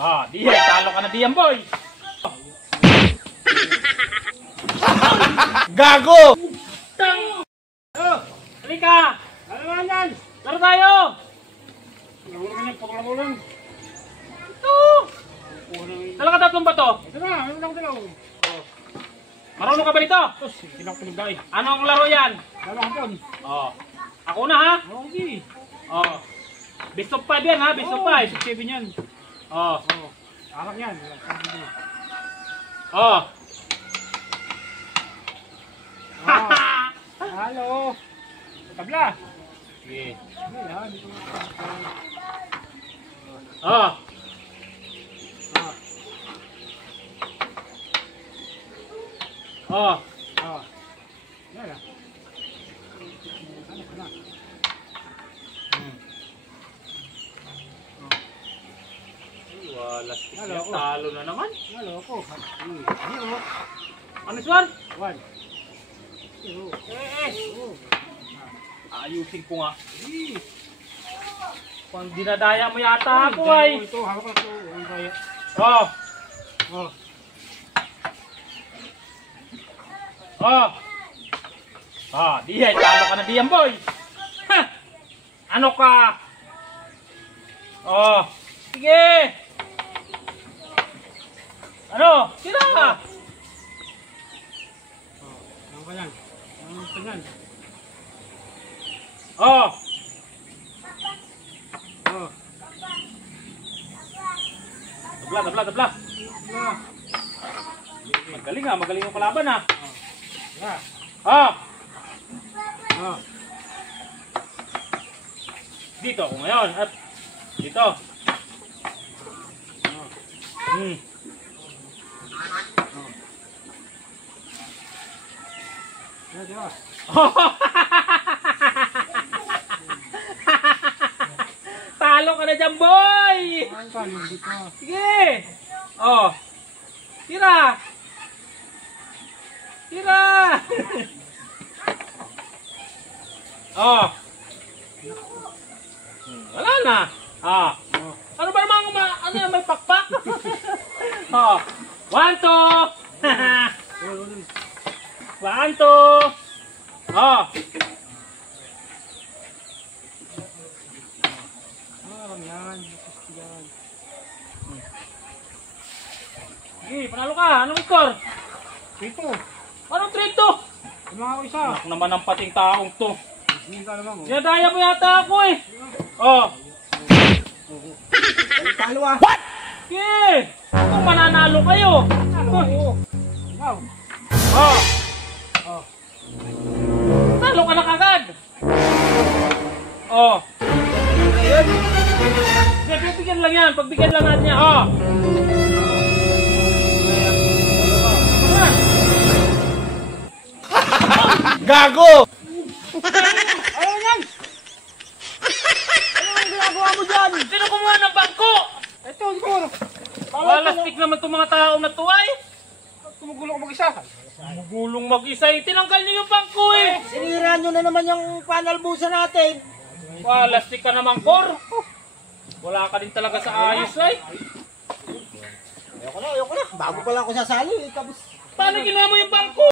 Di talo ka na diyan, boy. Gago! Halika! Ano naman yan? Laro tayo! Laro naman yan, paklaro lang. Ito! Talaga tatlong ba to? Ito na, ano lang dalaw. Marunong ka ba nito? Tapos, pinakatulog dahil. Anong laro yan? Lalo hapon. Ako na ha? Okay. Best of 5 yan ha? Best of 5. 7 yan. Arak yan. Halo. Tabla. Sige. Yan ah. Wala. Halo, Talo na naman. Halo ako. Ano swan? 1. Ayusin ko nga. Pang dinadaya mo yata ako ay. Ito, hawak na ito. Ang kaya. Talo ka na diyan, boy. Ano ka? Sige. Ano? Sira ka. Ano ka yan? Ano ka yan? Tabla. Magaling yung kalaban ha. Dito ako ngayon at dito. Talo ka na dyan, boy! Sige! Tira! Wala na! Ano ba naman may pakpak? 1, 2! 1, 2! Sige, panalo ka. Anong score? 3-2. Anong 3-2? Mga ako isa. Anak naman ang pating taong to. Hinta naman mo. Dinadaya mo yata ako eh. Talo ah! What? Sige! Kung mananalo kayo. Wow. Talo ka na kagad. Pagbigyan lang yan. Pagbigyan lang natin yan. Gago! Ano yan? Ano ang ginagawa mo dyan? Sino kumuha ng bangko? Ito, siguro. Walastik naman itong mga tao na to ay. Tumugulong ko mag-isa. Gulong mag-isa eh. Tinanggal niyo yung bangko eh. Sinira nyo na naman yung panalbusan natin. Walastik ka naman, Kor. Wala ka din talaga sa ayos ay. Ayoko na. Bago pa lang ako sasali. Tapos... Paano ginawa mo yung bangko?